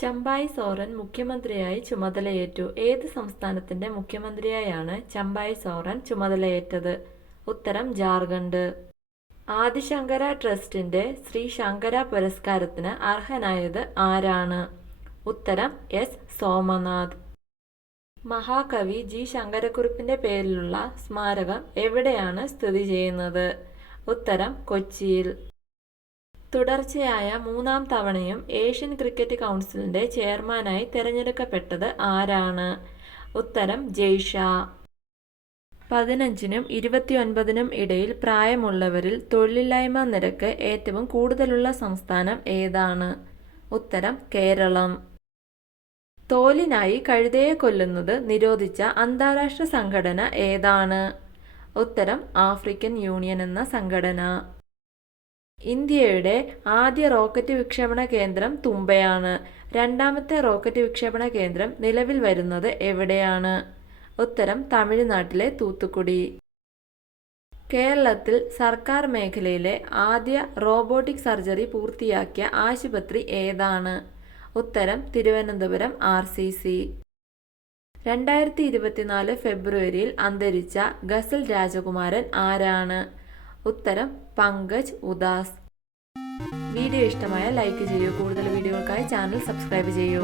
ചമ്പായി സോറൻ മുഖ്യമന്ത്രിയായി ചുമതലയേറ്റു. ഏത് സംസ്ഥാനത്തിന്റെ മുഖ്യമന്ത്രിയായാണ് ചമ്പായി സോറൻ ചുമതലയേറ്റത്? ഉത്തരം ജാർഖണ്ഡ്. ആദിശങ്കര ട്രസ്റ്റിന്റെ ശ്രീ ശങ്കര പുരസ്കാരത്തിന് അർഹനായത് ആരാണ്? ഉത്തരം എസ് സോമനാഥ്. മഹാകവി ജി ശങ്കരക്കുറുപ്പിന്റെ പേരിലുള്ള സ്മാരകം എവിടെയാണ് സ്ഥിതി ചെയ്യുന്നത്? ഉത്തരം കൊച്ചിയിൽ. തുടർച്ചയായ മൂന്നാം തവണയും ഏഷ്യൻ ക്രിക്കറ്റ് കൗൺസിലിന്റെ ചെയർമാനായി തെരഞ്ഞെടുക്കപ്പെട്ടത് ആരാണ്? ഉത്തരം ജയ്ഷാ. 15-നും 29-നും ഇടയിൽ പ്രായമുള്ളവരിൽ തൊഴിലില്ലായ്മ നിരക്ക് ഏറ്റവും കൂടുതലുള്ള സംസ്ഥാനം ഏതാണ്? ഉത്തരം കേരളം. തോലിനായി കഴുതയെ കൊല്ലുന്നത് നിരോധിച്ച അന്താരാഷ്ട്ര സംഘടന ഏതാണ്? ഉത്തരം ആഫ്രിക്കൻ യൂണിയൻ എന്ന സംഘടന. ഇന്ത്യയുടെ ആദ്യ റോക്കറ്റ് വിക്ഷേപണ കേന്ദ്രം തുമ്പയാണ്. രണ്ടാമത്തെ റോക്കറ്റ് വിക്ഷേപണ കേന്ദ്രം നിലവിൽ വരുന്നത് എവിടെയാണ്? ഉത്തരം തമിഴ്നാട്ടിലെ തൂത്തുക്കുടി. കേരളത്തിൽ സർക്കാർ മേഖലയിലെ ആദ്യ റോബോട്ടിക് സർജറി പൂർത്തിയാക്കിയ ആശുപത്രി ഏതാണ്? ഉത്തരം തിരുവനന്തപുരം RCC. 2024 ഫെബ്രുവരിയിൽ അന്തരിച്ച ഗസൽ രാജകുമാരൻ ആരാണ്? ഉത്തരം പങ്കജ് ഉദാസ്. വീഡിയോ ഇഷ്ടമായ ലൈക്ക് ചെയ്യൂ. കൂടുതൽ വീഡിയോകൾക്കായി ചാനൽ സബ്സ്ക്രൈബ് ചെയ്യൂ.